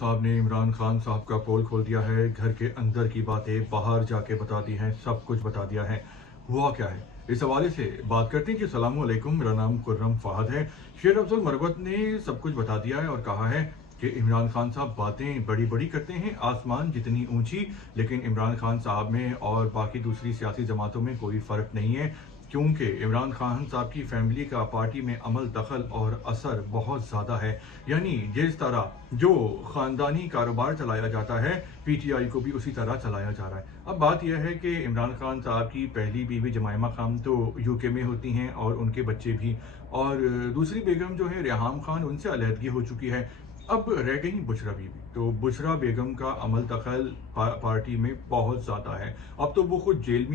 साहब ने इमरान खान साहब का पोल खोल दिया है। घर के अंदर की बातें बाहर जाके बता दी हैं, सब कुछ बता दिया है। हुआ क्या है, इस हवाले से बात करते हैं। कि अस्सलामु अलैकुम, मेरा नाम खुर्रम फहद है। शेर अफजल मरवत ने सब कुछ बता दिया है और कहा है कि इमरान खान साहब बातें बड़ी बड़ी करते हैं, आसमान जितनी ऊंची, लेकिन इमरान खान साहब में और बाकी दूसरी सियासी जमातों में कोई फ़र्क नहीं है, क्योंकि इमरान खान साहब की फैमिली का पार्टी में अमल दखल और असर बहुत ज़्यादा है। यानी जिस तरह जो ख़ानदानी कारोबार चलाया जाता है, पीटीआई को भी उसी तरह चलाया जा रहा है। अब बात यह है कि इमरान खान साहब की पहली बीवी जमायमा खान तो यूके में होती हैं और उनके बच्चे भी, और दूसरी बेगम जो है रेहाम खान, उनसे अलहदगी हो चुकी है। अब रह गई बुशरा बीवी। तो बुशरा बेगम का अमल दखल पार्टी में बहुत ज़्यादा है। अब तो वो खुद जेल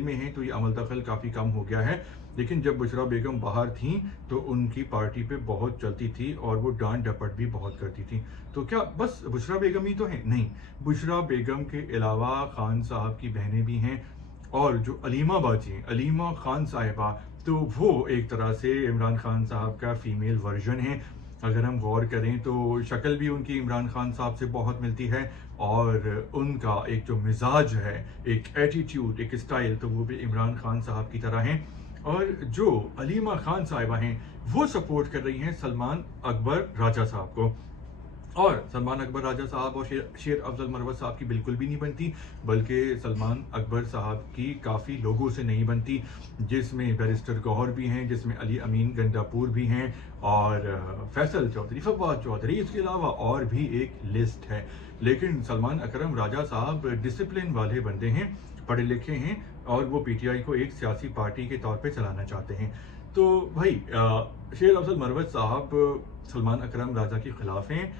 में है, तो ये अमल दखल काफ़ी कम हो गया है। लेकिन जब बुशरा बेगम बाहर थी तो उनकी पार्टी पे बहुत चलती थी और वो डांट डपट भी बहुत करती थी। तो क्या बस बुशरा बेगम ही तो है? नहीं, बुशरा बेगम के अलावा खान साहब की बहनें भी हैं, और जो अलीमा बाजी हैं, अलीमा खान साहिबा, तो वो एक तरह से इमरान खान साहब का फीमेल वर्जन है। अगर हम गौर करें तो शक्ल भी उनकी इमरान खान साहब से बहुत मिलती है, और उनका एक जो मिजाज है, एक एटीट्यूड, एक स्टाइल, तो वो भी इमरान खान साहब की तरह हैं। और जो अलीमा खान साहिबा हैं, वो सपोर्ट कर रही हैं सलमान अकबर राजा साहब को। और सलमान अकबर राजा साहब और शेर अफजल मरवत साहब की बिल्कुल भी नहीं बनती, बल्कि सलमान अकबर साहब की काफ़ी लोगों से नहीं बनती, जिसमें बैरिस्टर गौहर भी हैं, जिसमें अली अमीन गंडापुर भी हैं, और फैसल चौधरी, फवाद चौधरी, इसके अलावा और भी एक लिस्ट है। लेकिन सलमान अकरम राजा साहब डिसिप्लिन वाले बंदे हैं, पढ़े लिखे हैं, और वो पीटीआई को एक सियासी पार्टी के तौर पे चलाना चाहते हैं। तो भाई शेर अफजल मरवत साहब सलमान अकरम राजा के खिलाफ हैं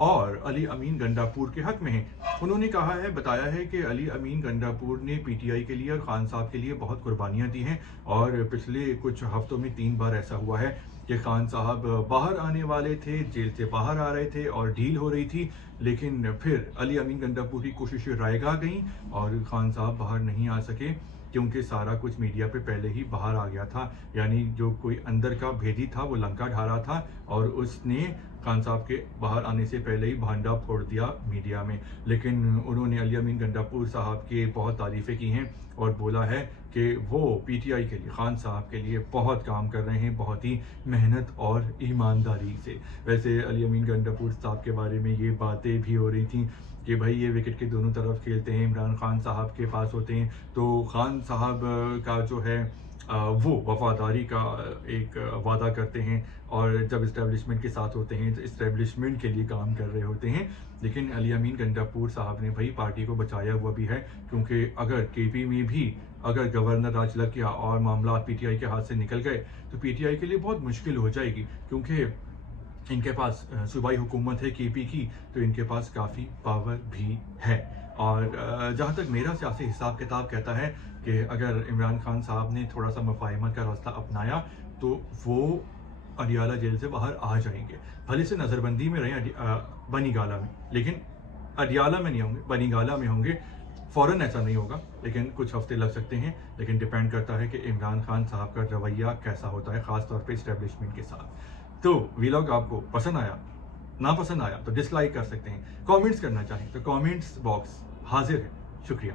और अली अमीन गंडापुर के हक में हैं। उन्होंने कहा है, बताया है कि अली अमीन गंडापुर ने पीटीआई के लिए और खान साहब के लिए बहुत कुर्बानियां दी हैं, और पिछले कुछ हफ्तों में 3 बार ऐसा हुआ है कि खान साहब बाहर आने वाले थे, जेल से बाहर आ रहे थे और डील हो रही थी, लेकिन फिर अली अमीन गंडापुर की कोशिशें रायगा गईं और खान साहब बाहर नहीं आ सके, क्योंकि सारा कुछ मीडिया पे पहले ही बाहर आ गया था। यानी जो कोई अंदर का भेदी था वो लंका ढा रहा था, और उसने खान साहब के बाहर आने से पहले ही भांडा फोड़ दिया मीडिया में। लेकिन उन्होंने अली अमीन गंडापुर साहब की बहुत तारीफ़ें की हैं और बोला है कि वो पीटीआई के लिए, खान साहब के लिए बहुत काम कर रहे हैं, बहुत ही मेहनत और ईमानदारी से। वैसे अली अमीन गंडापुर साहब के बारे में ये बातें भी हो रही थी कि भाई ये विकेट के दोनों तरफ खेलते हैं, इमरान खान साहब के पास होते हैं, तो खान साहब का जो है वो वफादारी का एक वादा करते हैं, और जब इस्टेब्लिशमेंट के साथ होते हैं तो इस्टेब्लिशमेंट के लिए काम कर रहे होते हैं। लेकिन अली अमीन गंडापुर साहब ने भाई पार्टी को बचाया हुआ भी है, क्योंकि अगर केपी में भी अगर गवर्नर राज लग गया और मामला पीटीआई के हाथ से निकल गए तो पीटीआई के लिए बहुत मुश्किल हो जाएगी, क्योंकि इनके पास सूबाई हुकूमत है केपी की, तो इनके पास काफ़ी पावर भी है। और जहाँ तक मेरा सियासी हिसाब किताब कहता है कि अगर इमरान खान साहब ने थोड़ा सा मुफाहिमत का रास्ता अपनाया तो वो अडियाला जेल से बाहर आ जाएंगे। भले से नज़रबंदी में रहें बनीगाला में, लेकिन अडियाला में नहीं होंगे, बनीगाला में होंगे। फ़ौरन ऐसा नहीं होगा, लेकिन कुछ हफ्ते लग सकते हैं। लेकिन डिपेंड करता है कि इमरान खान साहब का रवैया कैसा होता है, ख़ास तौर पे इस्टेब्लिशमेंट के साथ। तो व्लॉग आपको पसंद आया, ना पसंद आया तो डिसलाइक कर सकते हैं। कमेंट्स करना चाहें तो कमेंट्स बॉक्स हाजिर है। शुक्रिया।